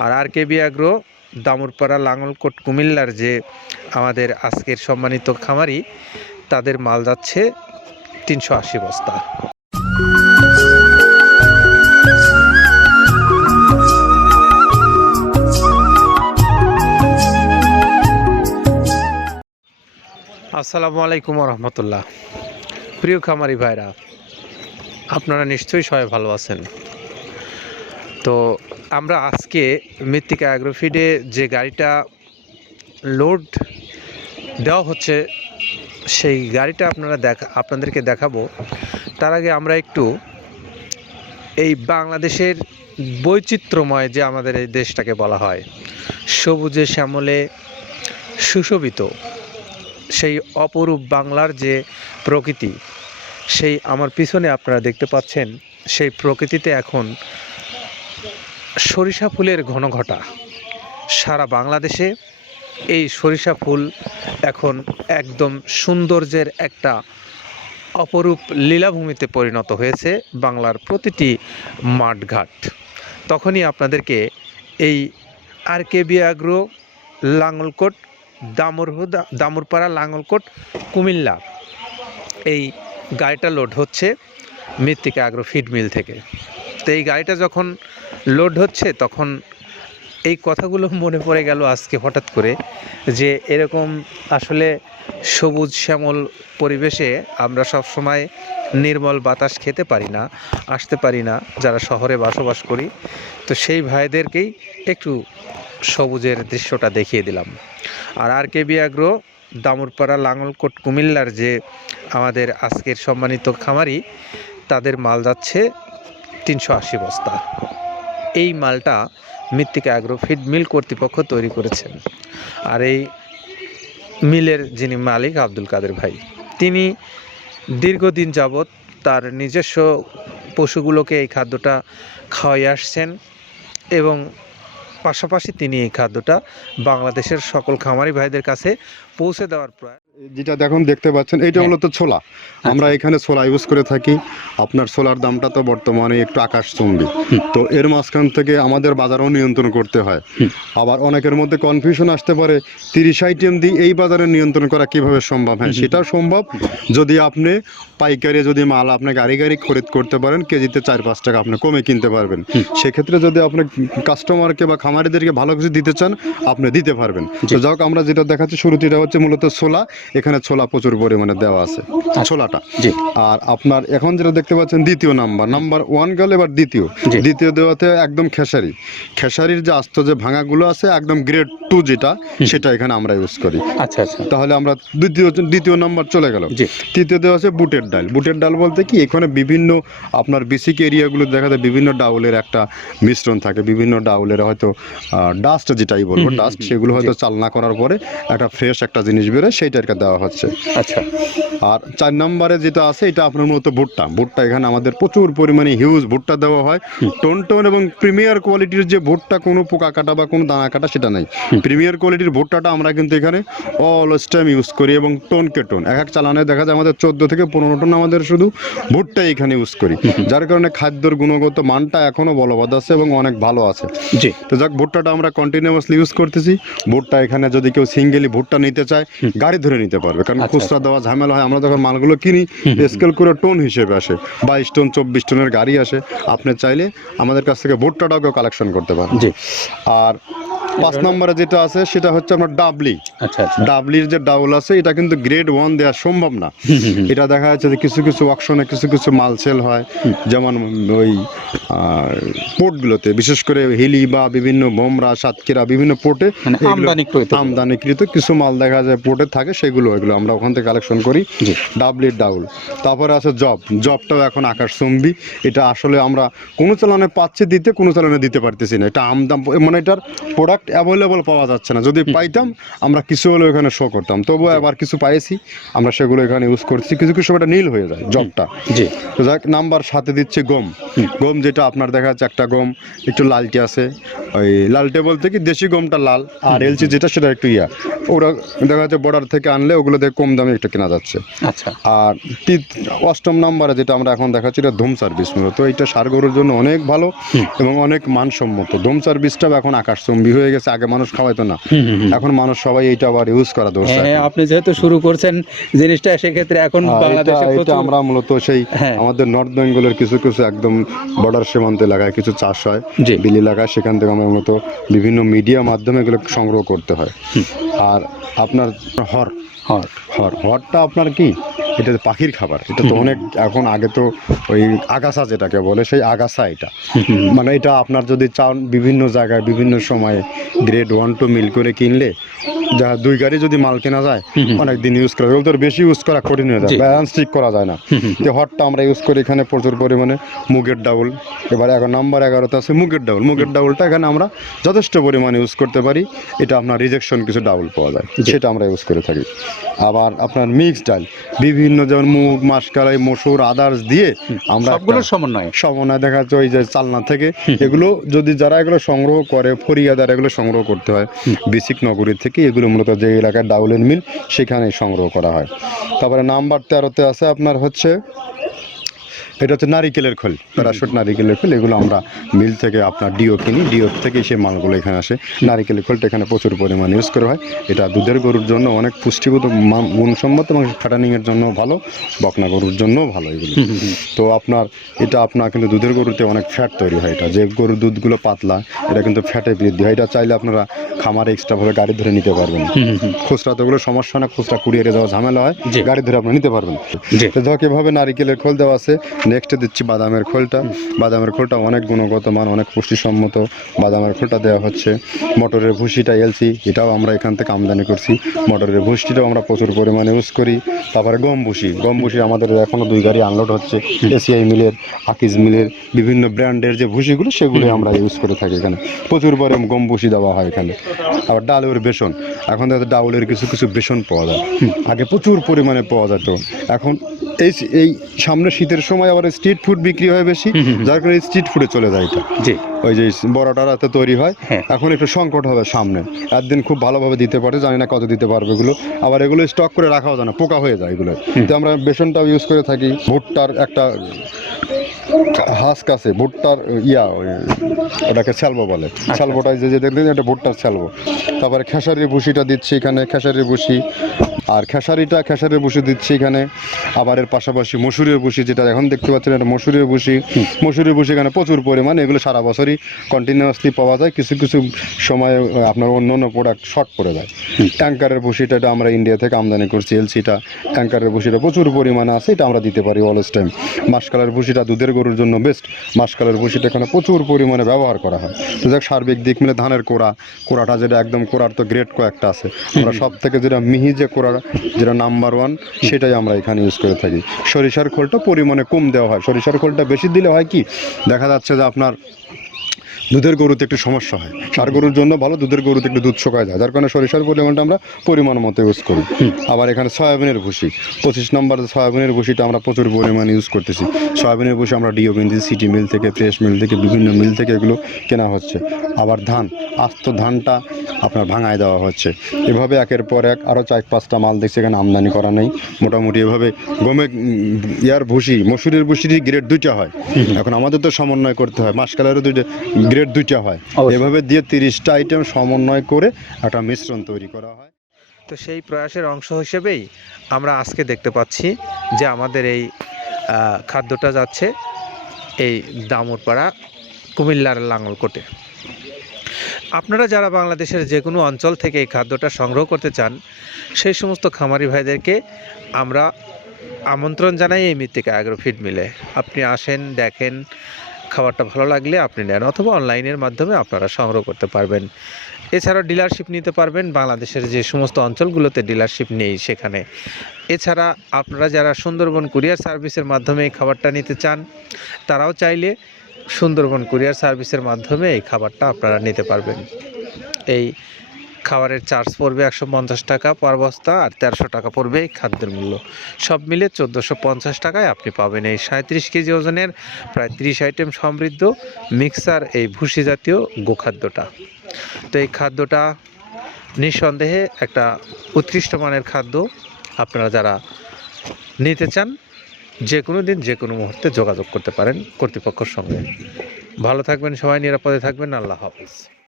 আর আরকেবি agro দামুরপাড়া Langalkot কুমিল্লার যে আমাদের আজকের সম্মানিত খামারি, তাদের মাল যাচ্ছে 380 বস্তা। আসসালামু আলাইকুম রহমতুল্লাহ। প্রিয় খামারি ভাইরা, আপনারা নিশ্চয়ই সবাই ভালো আছেন। তো আমরা আজকে মৃত্তিকা অ্যাগ্রোফিডে যে গাড়িটা লোড দেওয়া হচ্ছে সেই গাড়িটা আপনাদেরকে দেখাবো। তার আগে আমরা একটু এই বাংলাদেশের বৈচিত্র্যময় যে আমাদের এই দেশটাকে বলা হয়, সবুজে শ্যামলে সুশোভিত সেই অপরূপ বাংলার যে প্রকৃতি, সেই আমার পিছনে আপনারা দেখতে পাচ্ছেন, সেই প্রকৃতিতে এখন সরিষা ফুলের ঘনঘটা। সারা বাংলাদেশে এই সরিষা ফুল এখন একদম সৌন্দর্যের একটা অপরূপ লীলাভূমিতে পরিণত হয়েছে বাংলার প্রতিটি মাঠঘাট। তখনই আপনাদেরকে এই আরকেবি অ্যাগ্রো লাঙ্গলকোট দামুরপাড়া লাঙ্গলকোট কুমিল্লা এই গাড়িটা লোড হচ্ছে মৃত্তিকা অ্যাগ্রো ফিড মিল থেকে। তো এই গাড়িটা যখন লোড হচ্ছে তখন এই কথাগুলো মনে পড়ে গেল আজকে হঠাৎ করে, যে এরকম আসলে সবুজ শ্যামল পরিবেশে আমরা সব সময় নির্মল বাতাস খেতে পারি না, আসতে পারি না যারা শহরে বসবাস করি। তো সেই ভাইদেরকেই একটু সবুজের দৃশ্যটা দেখিয়ে দিলাম। আর আরকেবি অ্যাগ্রো দামুরপাড়া লাঙ্গলকোট কুমিল্লার যে আমাদের আজকের সম্মানিত খামারি, তাদের মাল যাচ্ছে 380 বস্তা। এই মালটা মৃত্তিকা অ্যাগ্রো ফিড মিল কর্তৃপক্ষ তৈরি করেছেন। আর এই মিলের যিনি মালিক আব্দুল কাদের ভাই, তিনি দীর্ঘদিন যাবৎ তার নিজস্ব পশুগুলোকে এই খাদ্যটা খাওয়াই আসছেন এবং পাশাপাশি তিনি এই খাদ্যটা বাংলাদেশের সকল খামারি ভাইদের কাছে পৌঁছে দেওয়ার প্রয়াস। যেটা দেখতে পাচ্ছেন এইটা হলো তো ছোলা। আমরা এখানে ছোলা ইউজ করে থাকি। আপনার ছোলার দামটা তো বর্তমানে একটু আকাশচুম্বী। তো এর মাঝখান থেকে আমাদের বাজারও নিয়ন্ত্রণ করতে হয়। আবার অনেকের মধ্যে কনফিউশন আসতে পারে 30 আইটেম দিয়ে এই বাজারে নিয়ন্ত্রণ করা কিভাবে সম্ভব। হ্যাঁ, সেটাও সম্ভব যদি আপনি পাইকারি যদি মাল আপনি গাড়ি খরিদ করতে পারেন, কেজিতে 4-5 টাকা আপনি কমে কিনতে পারবেন। সেক্ষেত্রে যদি আপনি কাস্টমারকে বা খামারিদেরকে ভালো কিছু দিতে চান, আপনি দিতে পারবেন। তো যাক, আমরা যেটা দেখাচ্ছি শুরুতে, এটা হচ্ছে মূলত ছোলা। এখানে ছোলা প্রচুর পরিমাণে দেওয়া আছে, ছোলাটা। আর আপনার এখন যেটা দেখতে পাচ্ছেন দ্বিতীয় নাম্বার 1 গেল, এবার দ্বিতীয় দেওয়াতে একদম খেসারির যে আস্ত যে ভাঙাগুলো আছে একদম গ্রেড 2 যেটা, সেটা এখানে আমরা ইউজ করি। আচ্ছা, তাহলে আমরা দ্বিতীয় নাম্বার চলে গেল। তৃতীয় দেওয়া আছে বুটের ডাল বলতে কি, এখানে বিভিন্ন আপনার বেসিক এরিয়াগুলো দেখা যায় বিভিন্ন ডাউলের একটা মিশ্রণ থাকে, বিভিন্ন ডাউলের হয়তো ডাস্ট যেটাই বলবো ডাস্ট, সেগুলো হয়তো চালনা করার পরে একটা ফ্রেশ একটা জিনিস বেরোয়, সেইটাকে দেওয়া হচ্ছে। আচ্ছা, আর 4 নম্বরে যেটা আছে এটা আপনার মূলত ভুট্টা। এখানে আমাদের প্রচুর পরিমাণে হিউজ ভুট্টা দেওয়া হয়। টোন এবং প্রিমিয়ার কোয়ালিটির যে ভুট্টা, কোনো পোকা কাটা বা কোনো দানা কাটা সেটা নাই। প্রিমিয়ার কোয়ালিটির ভুট্টাটা আমরা কিন্তু এখানে অলওয়েজ টাইম ইউজ করি, এবং টোনকে টোন এক চালানে দেখা যায় আমাদের 14 থেকে 15 টন আমাদের শুধু ভুট্টা এখানে ইউজ করি, যার কারণে খাদ্যর গুণগত মানটা এখনো বলবৎ আছে এবং অনেক ভালো আছে। তো যাক, ভুট্টাটা আমরা কন্টিনিউয়াসলি ইউজ করতেছি। ভুট্টা এখানে যদি কেউ সিঙ্গেলি ভুট্টা নিতে চায়, গাড়ি ধরে নিতে পারবে, কারণ খুচরা দেওয়া ঝামেলা হয়। আমরা যখন মালগুলো কিনি স্কেল করে টোন হিসেবে আসে, 22 টন 24 টনের গাড়ি আসে। আপনি চাইলে আমাদের কাছ থেকে ভুট্টাটাও কালেকশন করতে পারেন। আর 5 নম্বরে যেটা আছে সেটা হচ্ছে আপনার ডাবলির যে ডাউল আছে, এটা কিন্তু গ্রেড 1 দেওয়া সম্ভব না। এটা দেখা যাচ্ছে যে কিছু অকশনে কিছু মাল সেল হয়, যেমন ওই পোর্টগুলোতে, বিশেষ করে হিলি বা বিভিন্ন বোমরা, সাতক্ষীরা, বিভিন্ন পোর্টে আমদানিকৃত কিছু মাল দেখা যায় পোর্টে থাকে, এগুলো আমরা ওখান থেকে কালেকশন করি। ডাবলির ডাউল। তারপরে আছে জবটাও এখন আকাশচুম্বী। এটা আসলে আমরা কোনো চালানে পাচ্ছি দিতে, কোনো চালানে দিতে পারতেছি না। এটা আমদাম, মানে এটার প্রোডাক্ট প্রোডাক্ট অ্যাভেলেবল পাওয়া যাচ্ছে না, যদি পাইতাম আমরা কিছু হলেও এখানে শো করতাম, তবুও আবার কিছু পাইছি আমরা সেগুলো এখানে ইউজ করছি, কিছু কিছু সময় নীল হয়ে যায় জবটা। জি। তো যাক, নাম্বার সাথে দিচ্ছে গম। গম যেটা আপনার দেখা যাচ্ছে একটা গম একটু লালটে আছে, ওই লালটে বলতে কি দেশি গমটা লাল, আর এলচি যেটা সেটা একটু ইয়া, ওরা দেখা যাচ্ছে বর্ডার থেকে আনলে ওগুলো দেখে কম দামে একটু কেনা যাচ্ছে। আচ্ছা। আর অষ্টম নাম্বারে যেটা আমরা এখন দেখাচ্ছি এটা ধুম সার্ভিস, মূলত এটা ষাঁড় গরুর জন্য অনেক ভালো এবং অনেক মানসম্মত। ধুম সার্ভিসটাও এখন আকাশচুম্বী হয়ে গেছে, আগে মানুষ খাওয়াইতো না, এখন মানুষ সবাই এইটা আবার ইউজ করা ধরছে। হ্যাঁ, আপনি যেহেতু শুরু করছেন জিনিসটা, সেক্ষেত্রে এখন বাংলাদেশে এটা আমরা মূলত সেই হ্যাঁ। আমাদের নর্থ বেঙ্গলের কিছু কিছু একদম বর্ডার সীমান্ত এলাকায় কিছু চাষ হয়, জি। বিল এলাকায়, সেখান থেকে আমরা মূলত বিভিন্ন মিডিয়া মাধ্যমে এগুলো সংগ্রহ করতে হয়। আর আপনার হর হরটা আপনার কি, এটা পাখির খাবার, এটা তো অনেক এখন, আগে তো ওই আগাছা যেটাকে বলে সেই আগাছা, এটা মানে এটা আপনার যদি চান বিভিন্ন জায়গায় বিভিন্ন সময়ে গ্রেড 1-2 মিল করে কিনলে যা 2 গাড়ি যদি মাল কেনা যায় অনেক দিন ইউজ করা যায়, ওগুলো তো বেশি ইউজ করা কঠিন হয়ে যায়, ব্যালেন্স ঠিক করা যায় না। যে হটটা আমরা ইউজ করি এখানে প্রচুর পরিমাণে মুগের ডাউল, এবার এখন নাম্বার 11তে আছে মুগের ডাউল। মুগের ডাউলটা এখানে আমরা যথেষ্ট পরিমাণে ইউজ করতে পারি, এটা আপনার রিজেকশন কিছু ডাউল পাওয়া যায়, সেটা আমরা ইউজ করে থাকি। আবার আপনার মিক্স ডাল বিভিন্ন, যেমন মুগ, মাসকলাই, মসুর, আদার্স দিয়ে আমরা সবগুলোর সমন্বয় দেখা যাচ্ছে ওই যে চালনা থেকে এগুলো যদি যারা এগুলো সংগ্রহ করে, ফরিয়াদার এগুলো সংগ্রহ করতে হয় বেসিক নগরীর থেকে, এগুলো মূলত যে এলাকায় ডাউলের মিল সেখানে সংগ্রহ করা হয়। তারপরে নাম্বার 13তে আছে আপনার হচ্ছে, এটা হচ্ছে নারিকেলের খোল, প্যারাশুট নারিকেলের খোল, এগুলো আমরা মিল থেকে আপনার ডিও কিনি, ডিও থেকে সেই মালগুলো এখানে আসে। নারিকেলের খোলটা এখানে প্রচুর পরিমাণে ইউজ করা হয়, এটা দুধের গরুর জন্য অনেক পুষ্টিগত গুণসম্মত এবং ফ্যাটানিংয়ের জন্য ভালো, বকনা গরুর জন্যও ভালো এগুলো। তো আপনার এটা আপনার কিন্তু দুধের গরুতে অনেক ফ্যাট তৈরি হয়, এটা যে গরুর দুধগুলো পাতলা এটা কিন্তু ফ্যাটে বৃদ্ধি হয়, এটা চাইলে আপনারা খামারে এক্সট্রাভাবে গাড়ি ধরে নিতে পারবেন, খুচরা তো ওগুলো সমস্যা না, খুচরা কুরিয়ারে যাওয়া ঝামেলা হয়, গাড়ি ধরে আপনি নিতে পারবেন। তো ধর এভাবে নারিকেলের খোল দেওয়া আছে। নেক্সটে দিচ্ছি বাদামের খোলটা। বাদামের খোলটা অনেক গুণগত মান, অনেক পুষ্টিসম্মত বাদামের খোলটা দেওয়া হচ্ছে। মটরের ভুসিটা এলসি, এটাও আমরা এখান থেকে আমদানি করছি, মটরের ভুসিটাও আমরা প্রচুর পরিমাণে ইউজ করি। তারপরে গম ভুসি আমাদের এখনও 2 গাড়ি আনলোড হচ্ছে, এসিআই মিলের, আকিজ মিলের বিভিন্ন ব্র্যান্ডের যে ভুসিগুলো সেগুলো আমরা ইউজ করে থাকি এখানে, প্রচুর পরিমাণে গম ভুসি দেওয়া হয় এখানে। আবার ডালের বেসন, এখন দেখা যায় ডাউলের কিছু কিছু বেসন পাওয়া যায়, আগে প্রচুর পরিমাণে পাওয়া যেত, এখন এই সামনে শীতের সময় আবার স্ট্রিট ফুড বিক্রি হয় বেশি, যার কারণে স্ট্রিট ফুডে চলে যায় এটা। ওই যে বড়টা রাতে তৈরি হয়, এখন একটু সংকট হবে সামনে, একদিন খুব ভালোভাবে দিতে পারে, জানি না কত দিতে পারবে এগুলো, আবার এগুলো স্টক করে রাখাও যায় না, পোকা হয়ে যায় এগুলো। তো আমরা বেসনটাও ইউজ করে থাকি। ভুট্টার একটা হাস্ক আছে, ভুট্টার ওটাকে স্যালবো বলে, স্যালবোটাই যে দেখবেন এটা ভুট্টার স্যালবো। তারপরে খেসারির ভুসিটা দিচ্ছি এখানে, খেসারির ভুসি, আর খেসারির ভুসি দিচ্ছি এখানে। আবার এর পাশাপাশি মসুরের ভুসি, যেটা এখন দেখতে পাচ্ছেন এটা মসুরের ভুসি এখানে প্রচুর পরিমাণে, এগুলো সারা বছরই কন্টিনিউয়াসলি পাওয়া যায়, কিছু কিছু সময় আপনার অন্য অন্য প্রোডাক্ট শর্ট পড়ে যায়। ট্যাঙ্কারের ভুসিটা এটা আমরা ইন্ডিয়া থেকে আমদানি করছি, এলসিটা ট্যাঙ্কারের ভুসিটা প্রচুর পরিমাণে আছে, এটা আমরা দিতে পারি অলওয়েজ টাইম। মাসকালের ভুসিটা দুধের গরুর জন্য বেস্ট, মাসকালের ভুসিটা এখানে প্রচুর পরিমাণে ব্যবহার করা হয়। তো যাক, সার্বিক দিক মিলে ধানের কোড়াটা যেটা একদম কোড়ার তো গ্রেড কয়েকটা আছে, আমরা সব থেকে যেটা মিহি যে কোড়া, যেটা নাম্বার 1, সেটাই আমরা এখানে ইউজ করে থাকি। সরিষার খোলটা পরিমাণে কম দেওয়া হয়, সরিষার খোলটা বেশি দিলে হয় কি, দেখা যাচ্ছে যে আপনার দুধের গরুতে একটু সমস্যা হয়, ষাঁড় গরুর জন্য ভালো, দুধের গরুতে একটু দুধ শুকায় যায়, যার কারণে সরিষার পরিমাণটা আমরা পরিমাণ মতো ইউজ করি। আবার এখানে সয়াবিনের ভুসি, 25 নম্বর সয়াবিনের ভুসিটা আমরা প্রচুর পরিমাণে ইউজ করতেছি। সয়াবিনের ভুসি আমরা ডিও কিনতেছি সিটি মিল থেকে, ফ্রেশ মিল থেকে, বিভিন্ন মিল থেকে এগুলো কেনা হচ্ছে। আবার ধান, আস্ত ধানটা আপনার ভাঙায় দেওয়া হচ্ছে। এভাবে একের পর এক আরও 4-5টা মাল দেখছি এখানে আমদানি করা নেই। মোটামুটি এভাবে গমে ভুসি, মসুরের ভুসিরই গ্রেড 2টা হয়, এখন আমাদের তো সমন্বয় করতে হয়, মাসকালেরও গ্রেড 2টা হয়, এভাবে দিয়ে 30টা আইটেম সমন্বয় করে একটা মিশ্রণ তৈরি করা হয়। তো সেই প্রয়াসের অংশ হিসেবেই আমরা আজকে দেখতে পাচ্ছি যে আমাদের এই খাদ্যটা যাচ্ছে এই দামুরপাড়া কুমিল্লার লাঙ্গলকোটে। আপনারা যারা বাংলাদেশের যে কোনো অঞ্চল থেকে এই খাদ্যটা সংগ্রহ করতে চান, সেই সমস্ত খামারি ভাইদেরকে আমরা আমন্ত্রণ জানাই এই মৃত্তিকা অ্যাগ্রো ফিড মিলে। আপনি আসেন, দেখেন, খাবারটা ভালো লাগলে আপনি নেন, অথবা অনলাইনের মাধ্যমে আপনারা সংগ্রহ করতে পারবেন। এছাড়াও ডিলারশিপ নিতে পারবেন, বাংলাদেশের যে সমস্ত অঞ্চলগুলোতে ডিলারশিপ নেই সেখানে। এছাড়া আপনারা যারা সুন্দরবন কুরিয়ার সার্ভিসের মাধ্যমে এই খাবারটা নিতে চান, তারাও চাইলে সুন্দরবন কুরিয়ার সার্ভিসের মাধ্যমে এই খাবারটা আপনারা নিতে পারবেন। এই খাবারের চার্জ পড়বে 150 টাকা পার বস্তা, আর 1300 টাকা পড়বে এই খাদ্যের মূল্য। সব মিলে 1450 টাকায় আপনি পাবেন এই 37 কেজি ওজনের প্রায় 30 আইটেম সমৃদ্ধ মিক্সার এই ভুসি জাতীয় গোখাদ্যটা। তো এই খাদ্যটা নিঃসন্দেহে একটা উৎকৃষ্ট মানের খাদ্য। আপনারা যারা নিতে চান যে কোনো দিন যে কোনো মুহূর্তে যোগাযোগ করতে পারেন কর্তৃপক্ষের সঙ্গে। ভালো থাকবেন সবাই, নিরাপদে থাকবেন। আল্লাহ হাফেজ।